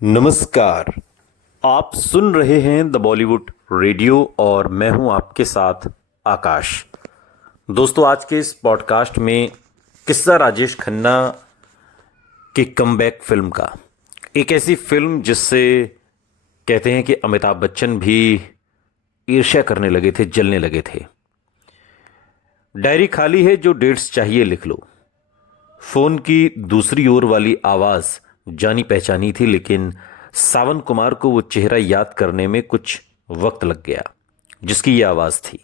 नमस्कार। आप सुन रहे हैं द बॉलीवुड रेडियो और मैं हूं आपके साथ आकाश। दोस्तों, आज के इस पॉडकास्ट में किस्सा राजेश खन्ना की कमबैक फिल्म का, एक ऐसी फिल्म जिससे कहते हैं कि अमिताभ बच्चन भी ईर्ष्या करने लगे थे, जलने लगे थे। डायरी खाली है, जो डेट्स चाहिए लिख लो। फोन की दूसरी ओर वाली आवाज जानी पहचानी थी, लेकिन सावन कुमार को वो चेहरा याद करने में कुछ वक्त लग गया जिसकी ये आवाज थी।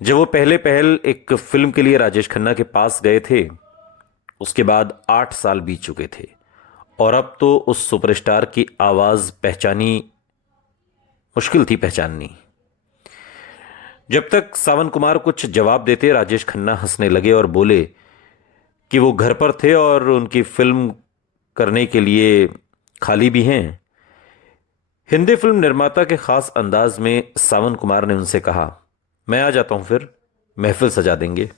जब वो पहले पहल एक फिल्म के लिए राजेश खन्ना के पास गए थे, उसके बाद 8 साल बीत चुके थे और अब तो उस सुपरस्टार की आवाज पहचानी मुश्किल थी पहचाननी। जब तक सावन कुमार कुछ जवाब देते, राजेश खन्ना हंसने लगे और बोले कि वो घर पर थे और उनकी फिल्म करने के लिए खाली भी हैं। हिंदी फिल्म निर्माता के खास अंदाज में सावन कुमार ने उनसे कहा, मैं आ जाता हूं, फिर महफिल सजा देंगे।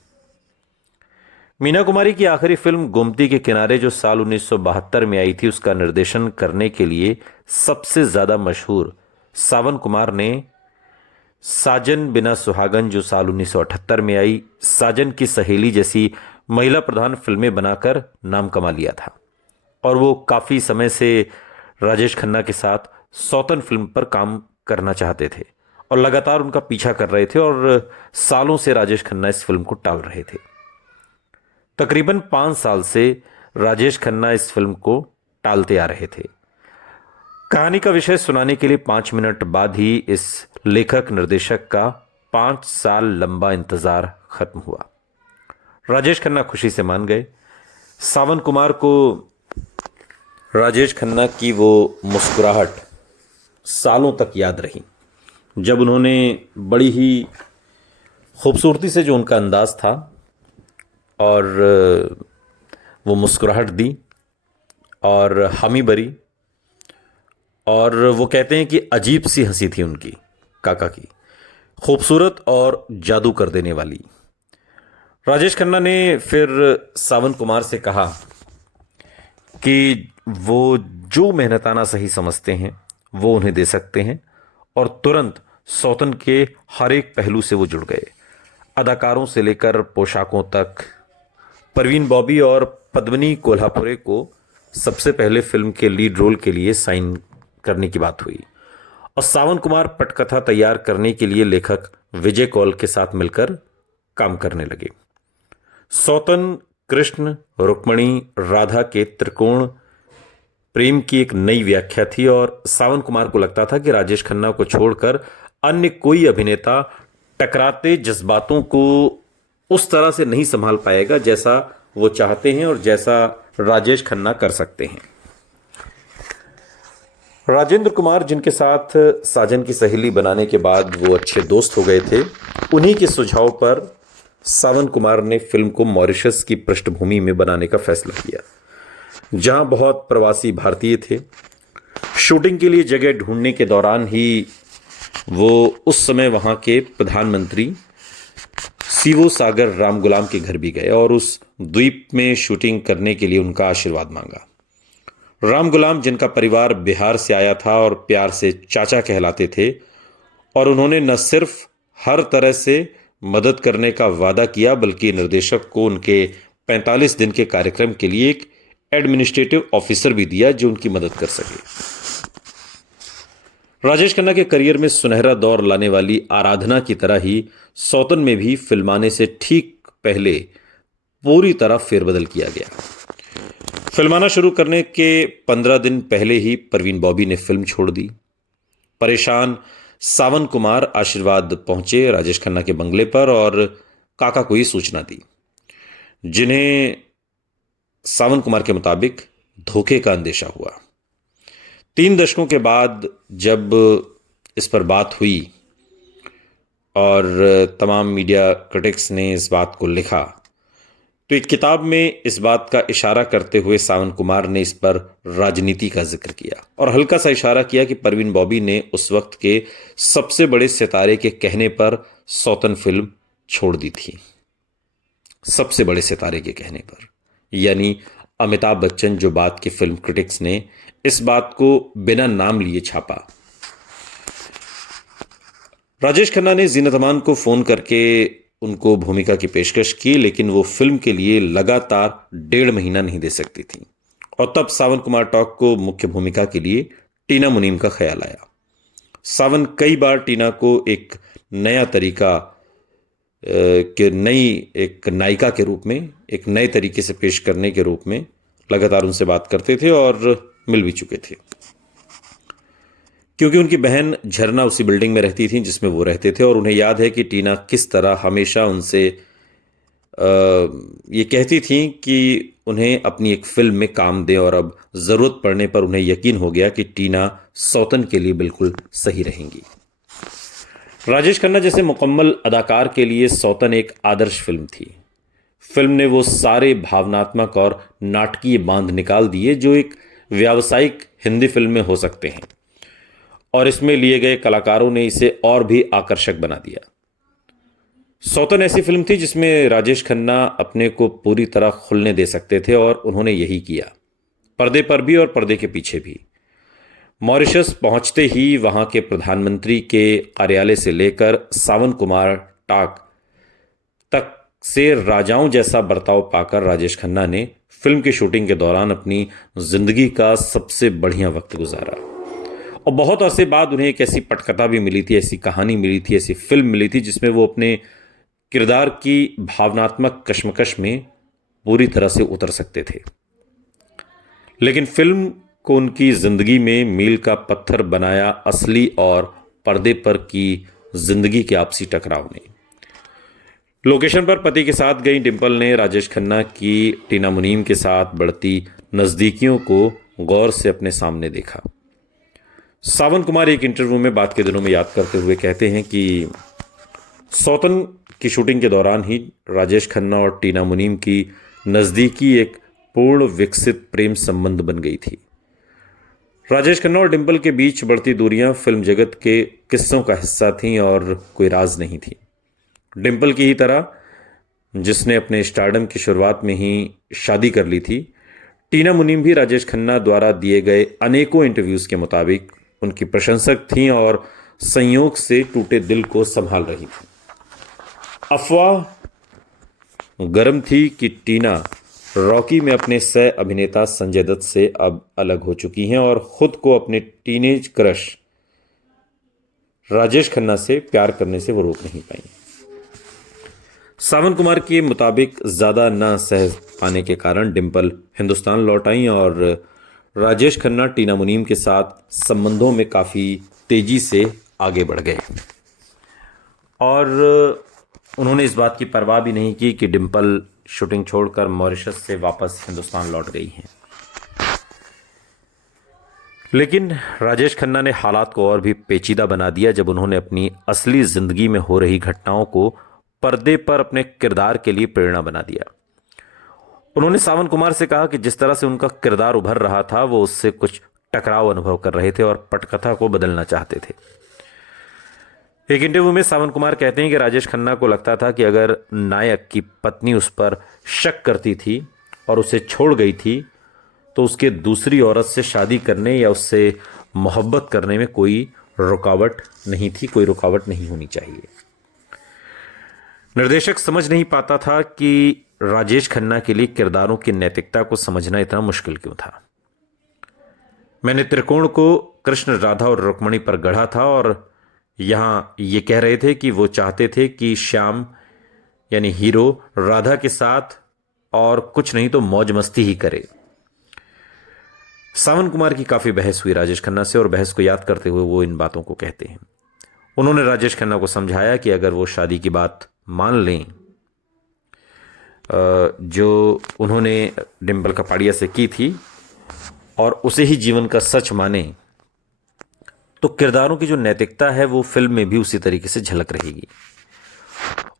मीना कुमारी की आखिरी फिल्म गोमती के किनारे, जो साल 1972 में आई थी, उसका निर्देशन करने के लिए सबसे ज्यादा मशहूर सावन कुमार ने साजन बिना सुहागन, जो साल 1978 में आई, साजन की सहेली जैसी महिला प्रधान फिल्में बनाकर नाम कमा लिया था। और वो काफी समय से राजेश खन्ना के साथ सौतन फिल्म पर काम करना चाहते थे और लगातार उनका पीछा कर रहे थे और सालों से राजेश खन्ना इस फिल्म को टाल रहे थे। तकरीबन 5 साल से राजेश खन्ना इस फिल्म को टालते आ रहे थे। कहानी का विषय सुनाने के लिए 5 मिनट बाद ही इस लेखक निर्देशक का 5 साल लंबा इंतजार खत्म हुआ। राजेश खन्ना खुशी से मान गए। सावन कुमार को राजेश खन्ना की वो मुस्कुराहट सालों तक याद रही, जब उन्होंने बड़ी ही खूबसूरती से जो उनका अंदाज था और वो मुस्कुराहट दी और हामी भरी। और वो कहते हैं कि अजीब सी हंसी थी उनकी, काका की, खूबसूरत और जादू कर देने वाली। राजेश खन्ना ने फिर सावन कुमार से कहा कि वो जो मेहनताना सही समझते हैं वो उन्हें दे सकते हैं, और तुरंत सौतन के हर एक पहलू से वो जुड़ गए। अदाकारों से लेकर पोशाकों तक। परवीन बॉबी और पद्मिनी कोल्हापुरे को सबसे पहले फिल्म के लीड रोल के लिए साइन करने की बात हुई और सावन कुमार पटकथा तैयार करने के लिए लेखक विजय कौल के साथ मिलकर काम करने लगे। सौतन कृष्ण रुक्मणी राधा के त्रिकोण प्रेम की एक नई व्याख्या थी और सावन कुमार को लगता था कि राजेश खन्ना को छोड़कर अन्य कोई अभिनेता टकराते जज्बातों को उस तरह से नहीं संभाल पाएगा जैसा वो चाहते हैं और जैसा राजेश खन्ना कर सकते हैं। राजेंद्र कुमार, जिनके साथ साजन की सहेली बनाने के बाद वो अच्छे दोस्त हो गए थे, उन्हीं के सुझाव पर सावन कुमार ने फिल्म को मॉरिशस की पृष्ठभूमि में बनाने का फैसला किया, जहां बहुत प्रवासी भारतीय थे। शूटिंग के लिए जगह ढूंढने के दौरान ही वो उस समय वहां के प्रधानमंत्री सीवो सागर राम गुलाम के घर भी गए और उस द्वीप में शूटिंग करने के लिए उनका आशीर्वाद मांगा। राम गुलाम, जिनका परिवार बिहार से आया था और प्यार से चाचा कहलाते थे, और उन्होंने न सिर्फ हर तरह से मदद करने का वादा किया बल्कि निर्देशक को उनके 45 दिन के कार्यक्रम के लिए एक एडमिनिस्ट्रेटिव ऑफिसर भी दिया जो उनकी मदद कर सके। राजेश खन्ना के करियर में सुनहरा दौर लाने वाली आराधना की तरह ही सौतन में भी फिल्माने से ठीक पहले पूरी तरह फेरबदल किया गया। फिल्माना शुरू करने के 15 दिन पहले ही परवीन बॉबी ने फिल्म छोड़ दी। परेशान सावन कुमार आशीर्वाद पहुंचे राजेश खन्ना के बंगले पर और काका को ये सूचना दी, जिन्हें सावन कुमार के मुताबिक धोखे का अंदेशा हुआ। 3 दशकों के बाद जब इस पर बात हुई और तमाम मीडिया क्रिटिक्स ने इस बात को लिखा, तो एक किताब में इस बात का इशारा करते हुए सावन कुमार ने इस पर राजनीति का जिक्र किया और हल्का सा इशारा किया कि परवीन बॉबी ने उस वक्त के सबसे बड़े सितारे के कहने पर सौतन फिल्म छोड़ दी थी। सबसे बड़े सितारे के कहने पर, यानी अमिताभ बच्चन जो बात की फिल्म क्रिटिक्स ने इस बात को बिना नाम लिए छापा। राजेश खन्ना ने जीनत अमान को फोन करके उनको भूमिका की पेशकश की, लेकिन वो फिल्म के लिए लगातार 1.5 महीना नहीं दे सकती थी और तब सावन कुमार टॉक को मुख्य भूमिका के लिए टीना मुनीम का ख्याल आया। सावन कई बार टीना को एक नया तरीका एक नायिका के रूप में, एक नए तरीके से पेश करने के रूप में लगातार उनसे बात करते थे और मिल भी चुके थे, क्योंकि उनकी बहन झरना उसी बिल्डिंग में रहती थी जिसमें वो रहते थे और उन्हें याद है कि टीना किस तरह हमेशा उनसे ये कहती थी कि उन्हें अपनी एक फिल्म में काम दें और अब ज़रूरत पड़ने पर उन्हें यकीन हो गया कि टीना सौतन के लिए बिल्कुल सही रहेंगी। राजेश खन्ना जैसे मुकम्मल अदाकार के लिए सौतन एक आदर्श फिल्म थी। फिल्म ने वो सारे भावनात्मक और नाटकीय बांध निकाल दिए जो एक व्यावसायिक हिंदी फिल्म में हो सकते हैं और इसमें लिए गए कलाकारों ने इसे और भी आकर्षक बना दिया। सौतन ऐसी फिल्म थी जिसमें राजेश खन्ना अपने को पूरी तरह खुलने दे सकते थे और उन्होंने यही किया, पर्दे पर भी और पर्दे के पीछे भी। मॉरिशस पहुंचते ही वहां के प्रधानमंत्री के कार्यालय से लेकर सावन कुमार टाक तक से राजाओं जैसा बर्ताव पाकर राजेश खन्ना ने फिल्म की शूटिंग के दौरान अपनी जिंदगी का सबसे बढ़िया वक्त गुजारा और बहुत अरसे बाद उन्हें एक ऐसी पटकथा भी मिली थी, ऐसी कहानी मिली थी, ऐसी फिल्म मिली थी जिसमें वो अपने किरदार की भावनात्मक कश्मकश में पूरी तरह से उतर सकते थे। लेकिन फिल्म को उनकी जिंदगी में मील का पत्थर बनाया असली और पर्दे पर की जिंदगी के आपसी टकराव ने। लोकेशन पर पति के साथ गई डिंपल ने राजेश खन्ना की टीना मुनीम के साथ बढ़ती नजदीकियों को गौर से अपने सामने देखा। सावन कुमार एक इंटरव्यू में बात के दिनों में याद करते हुए कहते हैं कि सौतन की शूटिंग के दौरान ही राजेश खन्ना और टीना मुनीम की नज़दीकी एक पूर्ण विकसित प्रेम संबंध बन गई थी। राजेश खन्ना और डिंपल के बीच बढ़ती दूरियां फिल्म जगत के किस्सों का हिस्सा थीं और कोई राज नहीं थी। डिंपल की ही तरह जिसने अपने स्टारडम की शुरुआत में ही शादी कर ली थी, टीना मुनीम भी राजेश खन्ना द्वारा दिए गए अनेकों इंटरव्यूज़ के मुताबिक उनकी प्रशंसक थीं और संयोग से टूटे दिल को संभाल रही थी। अफवाह गर्म थी कि टीना रॉकी में अपने सह अभिनेता संजय दत्त से अब अलग हो चुकी हैं और खुद को अपने टीनेज क्रश राजेश खन्ना से प्यार करने से वो रोक नहीं पाई। सावन कुमार के मुताबिक ज़्यादा न सह पाने के कारण डिंपल हिंदुस्तान लौट आई और राजेश खन्ना टीना मुनीम के साथ संबंधों में काफ़ी तेज़ी से आगे बढ़ गए और उन्होंने इस बात की परवाह भी नहीं की कि डिंपल शूटिंग छोड़कर मॉरिशस से वापस हिंदुस्तान लौट गई हैं। लेकिन राजेश खन्ना ने हालात को और भी पेचीदा बना दिया जब उन्होंने अपनी असली जिंदगी में हो रही घटनाओं को पर्दे पर अपने किरदार के लिए प्रेरणा बना दिया। उन्होंने सावन कुमार से कहा कि जिस तरह से उनका किरदार उभर रहा था वो उससे कुछ टकराव अनुभव कर रहे थे और पटकथा को बदलना चाहते थे। एक इंटरव्यू में सावन कुमार कहते हैं कि राजेश खन्ना को लगता था कि अगर नायक की पत्नी उस पर शक करती थी और उसे छोड़ गई थी तो उसके दूसरी औरत से शादी करने या उससे मोहब्बत करने में कोई रुकावट नहीं थी, कोई रुकावट नहीं होनी चाहिए। निर्देशक समझ नहीं पाता था कि राजेश खन्ना के लिए किरदारों की नैतिकता को समझना इतना मुश्किल क्यों था। मैंने त्रिकोण को कृष्ण, राधा और रुक्मणी पर गढ़ा था और यहां ये कह रहे थे कि वो चाहते थे कि श्याम यानी हीरो राधा के साथ और कुछ नहीं तो मौज मस्ती ही करे। सावन कुमार की काफी बहस हुई राजेश खन्ना से और बहस को याद करते हुए वो इन बातों को कहते हैं। उन्होंने राजेश खन्ना को समझाया कि अगर वो शादी की बात मान लें जो उन्होंने डिंपल कपाड़िया से की थी और उसे ही जीवन का सच माने तो किरदारों की जो नैतिकता है वो फिल्म में भी उसी तरीके से झलक रहेगी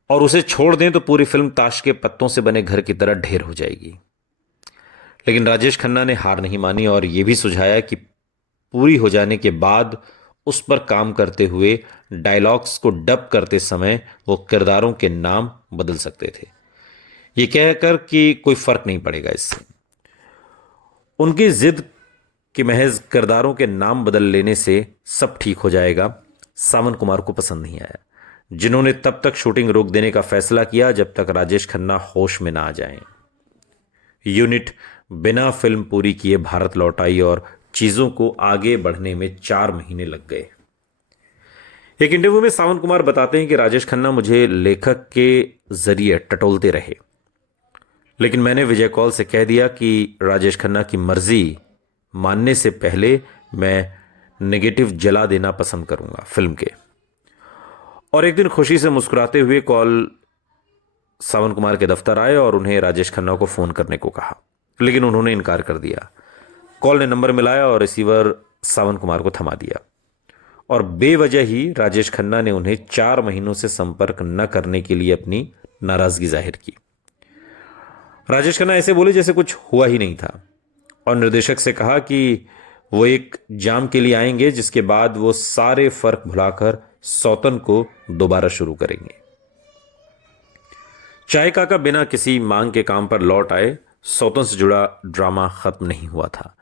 और उसे छोड़ दें तो पूरी फिल्म ताश के पत्तों से बने घर की तरह ढेर हो जाएगी। लेकिन राजेश खन्ना ने हार नहीं मानी और यह भी सुझाया कि पूरी हो जाने के बाद उस पर काम करते हुए डायलॉग्स को डब करते समय वो किरदारों के नाम बदल सकते थे, ये कहकर कि कोई फर्क नहीं पड़ेगा इससे। उनकी जिद कि महज किरदारों के नाम बदल लेने से सब ठीक हो जाएगा सावन कुमार को पसंद नहीं आया, जिन्होंने तब तक शूटिंग रोक देने का फैसला किया जब तक राजेश खन्ना होश में ना आ जाएं। यूनिट बिना फिल्म पूरी किए भारत लौट आई और चीजों को आगे बढ़ने में 4 महीने लग गए। एक इंटरव्यू में सावन कुमार बताते हैं कि राजेश खन्ना मुझे लेखक के जरिए टटोलते रहे, लेकिन मैंने विजय कौल से कह दिया कि राजेश खन्ना की मर्जी मानने से पहले मैं नेगेटिव जला देना पसंद करूंगा फिल्म के। और एक दिन खुशी से मुस्कुराते हुए कौल सावन कुमार के दफ्तर आए और उन्हें राजेश खन्ना को फोन करने को कहा, लेकिन उन्होंने इनकार कर दिया। कौल ने नंबर मिलाया और रिसीवर सावन कुमार को थमा दिया और बेवजह ही राजेश खन्ना ने उन्हें 4 महीनों से संपर्क न करने के लिए अपनी नाराजगी जाहिर की। राजेश खन्ना ऐसे बोले जैसे कुछ हुआ ही नहीं था और निर्देशक से कहा कि वो एक जाम के लिए आएंगे, जिसके बाद वो सारे फर्क भुलाकर सौतन को दोबारा शुरू करेंगे। चाय काका बिना किसी मांग के काम पर लौट आए। सौतन से जुड़ा ड्रामा खत्म नहीं हुआ था।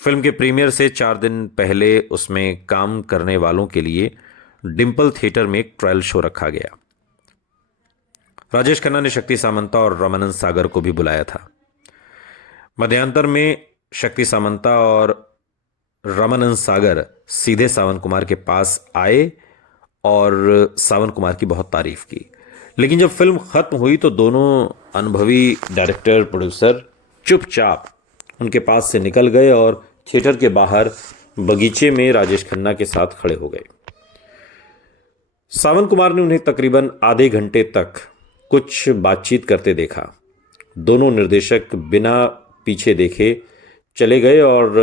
फिल्म के प्रीमियर से 4 दिन पहले उसमें काम करने वालों के लिए डिंपल थिएटर में एक ट्रायल शो रखा गया। राजेश खन्ना ने शक्ति सामंता और रामानंद सागर को भी बुलाया था। मध्यांतर में शक्ति सामंता और रामानंद सागर सीधे सावन कुमार के पास आए और सावन कुमार की बहुत तारीफ की, लेकिन जब फिल्म खत्म हुई तो दोनों अनुभवी डायरेक्टर प्रोड्यूसर चुपचाप उनके पास से निकल गए और थिएटर के बाहर बगीचे में राजेश खन्ना के साथ खड़े हो गए। सावन कुमार ने उन्हें तकरीबन आधे घंटे तक कुछ बातचीत करते देखा। दोनों निर्देशक बिना पीछे देखे चले गए और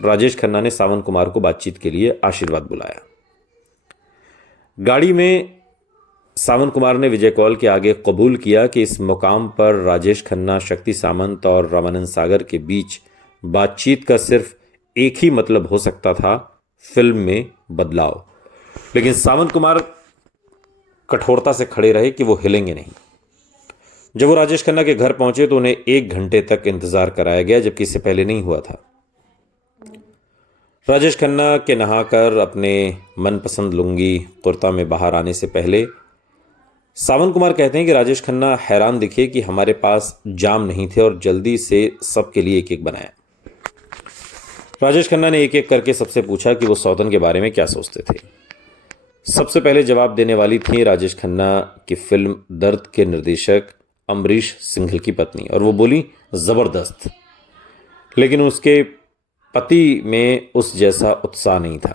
राजेश खन्ना ने सावन कुमार को बातचीत के लिए आशीर्वाद बुलाया। गाड़ी में सावन कुमार ने विजय कौल के आगे कबूल किया कि इस मुकाम पर राजेश खन्ना, शक्ति सामंत और रामानंद सागर के बीच बातचीत का सिर्फ एक ही मतलब हो सकता था, फिल्म में बदलाव। लेकिन सावन कुमार कठोरता से खड़े रहे कि वो हिलेंगे नहीं। जब वो राजेश खन्ना के घर पहुंचे तो उन्हें 1 घंटे तक इंतजार कराया गया, जबकि इससे पहले नहीं हुआ था। राजेश खन्ना के नहाकर अपने मनपसंद लुंगी कुर्ता में बाहर आने से पहले सावन कुमार कहते हैं कि राजेश खन्ना हैरान दिखे कि हमारे पास जाम नहीं थे और जल्दी से सबके लिए एक एक बनाया। राजेश खन्ना ने एक एक करके सबसे पूछा कि वो सौतन के बारे में क्या सोचते थे। सबसे पहले जवाब देने वाली थी राजेश खन्ना की फिल्म दर्द के निर्देशक अमरीश सिंघल की पत्नी, और वो बोली जबरदस्त। लेकिन उसके पति में उस जैसा उत्साह नहीं था।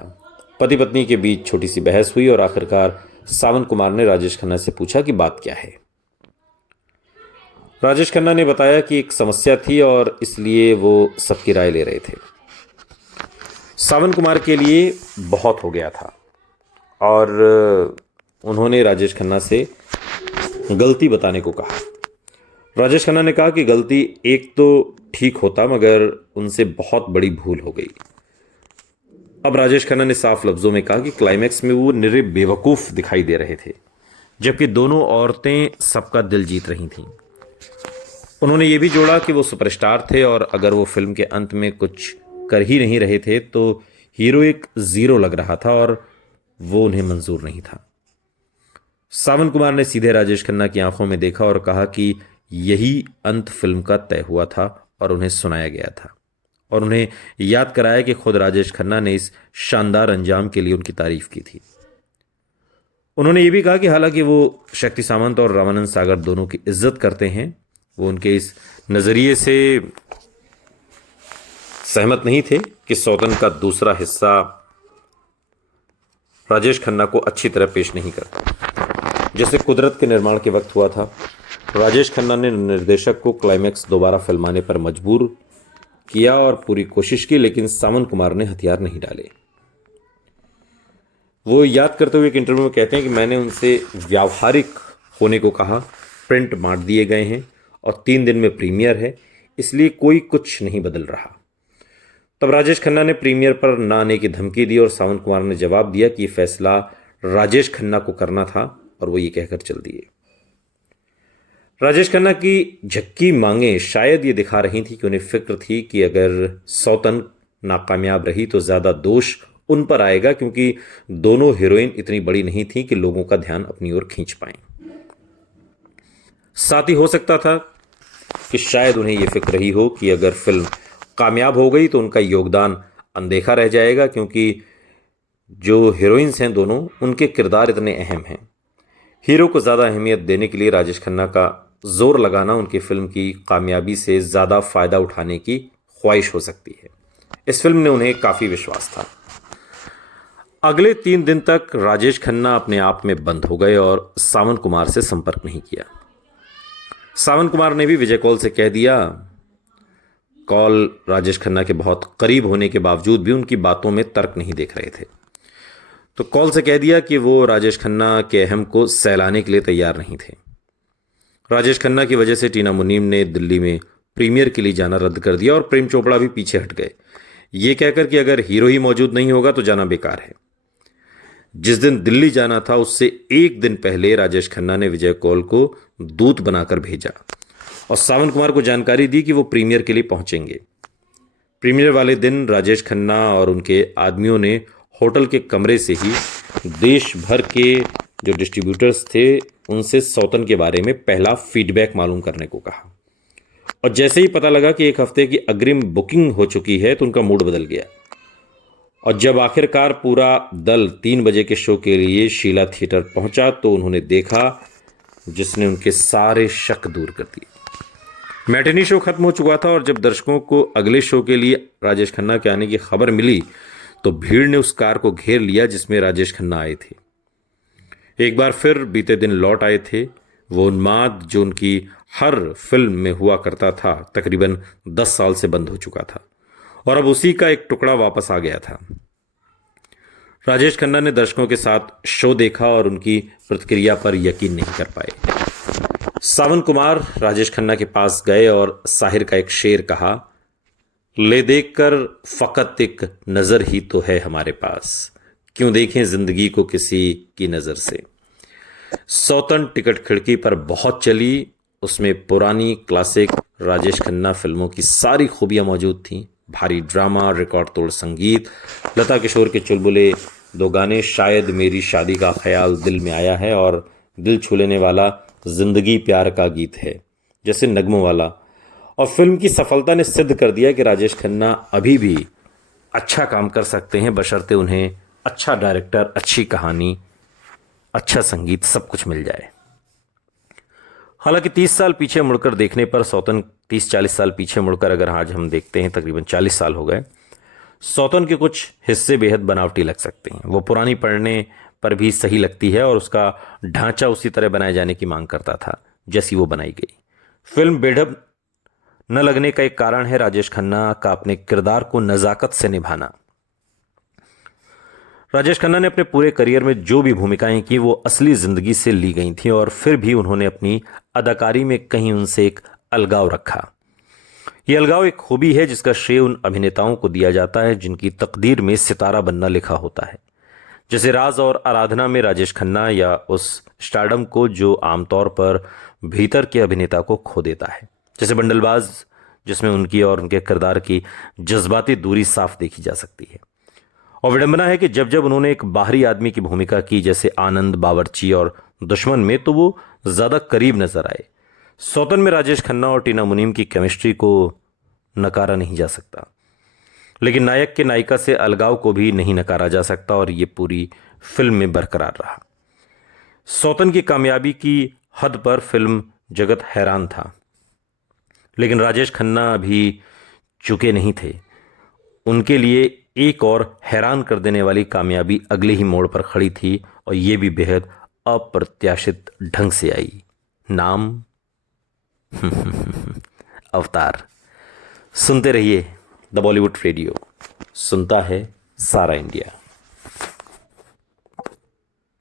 पति पत्नी के बीच छोटी सी बहस हुई और आखिरकार सावन कुमार ने राजेश खन्ना से पूछा कि बात क्या है। राजेश खन्ना ने बताया कि एक समस्या थी और इसलिए वो सबकी राय ले रहे थे। सावन कुमार के लिए बहुत हो गया था और उन्होंने राजेश खन्ना से गलती बताने को कहा। राजेश खन्ना ने कहा कि गलती एक तो ठीक होता, मगर उनसे बहुत बड़ी भूल हो गई। अब राजेश खन्ना ने साफ लफ्जों में कहा कि क्लाइमैक्स में वो निरे बेवकूफ दिखाई दे रहे थे, जबकि दोनों औरतें सबका दिल जीत रही थीं। उन्होंने ये भी जोड़ा कि वो सुपरस्टार थे और अगर वो फिल्म के अंत में कुछ कर ही नहीं रहे थे तो हीरो एक जीरो लग रहा था और वो उन्हें मंजूर नहीं था। सावन कुमार ने सीधे राजेश खन्ना की आंखों में देखा और कहा कि यही अंत फिल्म का तय हुआ था और उन्हें सुनाया गया था, और उन्हें याद कराया कि खुद राजेश खन्ना ने इस शानदार अंजाम के लिए उनकी तारीफ की थी। उन्होंने ये भी कहा कि हालांकि वो शक्ति सामंत और रामानंद सागर दोनों की इज्जत करते हैं, वो उनके इस नजरिए से सहमत नहीं थे कि सौतन का दूसरा हिस्सा राजेश खन्ना को अच्छी तरह पेश नहीं करता, जैसे कुदरत के निर्माण के वक्त हुआ था। राजेश खन्ना ने निर्देशक को क्लाइमैक्स दोबारा फिल्माने पर मजबूर किया और पूरी कोशिश की, लेकिन सावन कुमार ने हथियार नहीं डाले। वो याद करते हुए एक इंटरव्यू में कहते हैं कि मैंने उनसे व्यावहारिक होने को कहा। प्रिंट बांट दिए गए हैं और 3 दिन में प्रीमियर है, इसलिए कोई कुछ नहीं बदल रहा। तब राजेश खन्ना ने प्रीमियर पर न आने की धमकी दी और सावन कुमार ने जवाब दिया कि यह फैसला राजेश खन्ना को करना था और वो ये कहकर चल दिए। राजेश खन्ना की झक्की मांगे शायद ये दिखा रही थी कि उन्हें फिक्र थी कि अगर सौतन नाकामयाब रही तो ज्यादा दोष उन पर आएगा, क्योंकि दोनों हीरोइन इतनी बड़ी नहीं थी कि लोगों का ध्यान अपनी ओर खींच पाएं। साथ ही हो सकता था कि शायद उन्हें यह फिक्र रही हो कि अगर फिल्म कामयाब हो गई तो उनका योगदान अनदेखा रह जाएगा, क्योंकि जो हीरोइंस हैं दोनों, उनके किरदार इतने अहम हैं। हीरो को ज़्यादा अहमियत देने के लिए राजेश खन्ना का जोर लगाना उनकी फिल्म की कामयाबी से ज़्यादा फायदा उठाने की ख्वाहिश हो सकती है। इस फिल्म ने उन्हें काफ़ी विश्वास था। अगले 3 दिन तक राजेश खन्ना अपने आप में बंद हो गए और सावन कुमार से संपर्क नहीं किया। सावन कुमार ने भी विजय कौल से कह दिया। कौल राजेश खन्ना के बहुत करीब होने के बावजूद भी उनकी बातों में तर्क नहीं देख रहे थे, तो कौल से कह दिया कि वो राजेश खन्ना के अहम को सहलाने के लिए तैयार नहीं थे। राजेश खन्ना की वजह से टीना मुनीम ने दिल्ली में प्रीमियर के लिए जाना रद्द कर दिया और प्रेम चोपड़ा भी पीछे हट गए, ये कहकर कि अगर हीरो ही मौजूद नहीं होगा तो जाना बेकार है। जिस दिन दिल्ली जाना था उससे एक दिन पहले राजेश खन्ना ने विजय कौल को दूत बनाकर भेजा और सावन कुमार को जानकारी दी कि वो प्रीमियर के लिए पहुंचेंगे। प्रीमियर वाले दिन राजेश खन्ना और उनके आदमियों ने होटल के कमरे से ही देश भर के जो डिस्ट्रीब्यूटर्स थे उनसे सौतन के बारे में पहला फीडबैक मालूम करने को कहा। और जैसे ही पता लगा कि 1 हफ्ते की अग्रिम बुकिंग हो चुकी है तो उनका मूड बदल गया। और जब आखिरकार पूरा दल 3 बजे के शो के लिए शीला थिएटर पहुंचा तो उन्होंने देखा जिसने उनके सारे शक दूर कर दिए। मैटिनी शो खत्म हो चुका था और जब दर्शकों को अगले शो के लिए राजेश खन्ना के आने की खबर मिली तो भीड़ ने उस कार को घेर लिया जिसमें राजेश खन्ना आए थे। एक बार फिर बीते दिन लौट आए थे। वो उन्माद जो उनकी हर फिल्म में हुआ करता था तकरीबन 10 साल से बंद हो चुका था और अब उसी का एक टुकड़ा वापस आ गया था। राजेश खन्ना ने दर्शकों के साथ शो देखा और उनकी प्रतिक्रिया पर यकीन नहीं कर पाए। सावन कुमार राजेश खन्ना के पास गए और साहिर का एक शेर कहा, ले देखकर फकत एक नजर ही तो है हमारे पास, क्यों देखें जिंदगी को किसी की नजर से। सौतन टिकट खिड़की पर बहुत चली। उसमें पुरानी क्लासिक राजेश खन्ना फिल्मों की सारी खूबियां मौजूद थीं। भारी ड्रामा, रिकॉर्ड तोड़ संगीत, लता किशोर के चुलबुले 2 गाने, शायद मेरी शादी का ख्याल दिल में आया है और दिल छू लेने वाला जिंदगी प्यार का गीत है जैसे नगमों वाला। और फिल्म की सफलता ने सिद्ध कर दिया कि राजेश खन्ना अभी भी अच्छा काम कर सकते हैं, बशर्ते उन्हें अच्छा डायरेक्टर, अच्छी कहानी, अच्छा संगीत सब कुछ मिल जाए। हालांकि 30 साल पीछे मुड़कर देखने पर सौतन 30-40 साल पीछे मुड़कर अगर आज हम देखते हैं तकरीबन 40 साल हो गए, सौतन के कुछ हिस्से बेहद बनावटी लग सकते हैं। वो पुरानी पढ़ने पर भी सही लगती है और उसका ढांचा उसी तरह बनाए जाने की मांग करता था जैसी वो बनाई गई। फिल्म बेढब न लगने का एक कारण है राजेश खन्ना का अपने किरदार को नजाकत से निभाना। राजेश खन्ना ने अपने पूरे करियर में जो भी भूमिकाएं की वो असली जिंदगी से ली गई थीं और फिर भी उन्होंने अपनी अदाकारी में कहीं उनसे एक अलगाव रखा। ये अलगाव एक खूबी है जिसका श्रेय उन अभिनेताओं को दिया जाता है जिनकी तकदीर में सितारा बनना लिखा होता है, जैसे राज और आराधना में राजेश खन्ना, या उस स्टारडम को जो आमतौर पर भीतर के अभिनेता को खो देता है, जैसे बंडलबाज जिसमें उनकी और उनके किरदार की जज्बाती दूरी साफ देखी जा सकती है। और विडंबना है कि जब जब उन्होंने एक बाहरी आदमी की भूमिका की जैसे आनंद, बावर्ची और दुश्मन में, तो वो ज्यादा करीब नजर आए। सौतन में राजेश खन्ना और टीना मुनीम की केमिस्ट्री को नकारा नहीं जा सकता, लेकिन नायक के नायिका से अलगाव को भी नहीं नकारा जा सकता और ये पूरी फिल्म में बरकरार रहा। सौतन की कामयाबी की हद पर फिल्म जगत हैरान था, लेकिन राजेश खन्ना अभी चुके नहीं थे। उनके लिए एक और हैरान कर देने वाली कामयाबी अगले ही मोड़ पर खड़ी थी और ये भी बेहद अप्रत्याशित ढंग से आई। नाम अवतार। सुनते रहिए द बॉलीवुड रेडियो, सुनता है सारा इंडिया।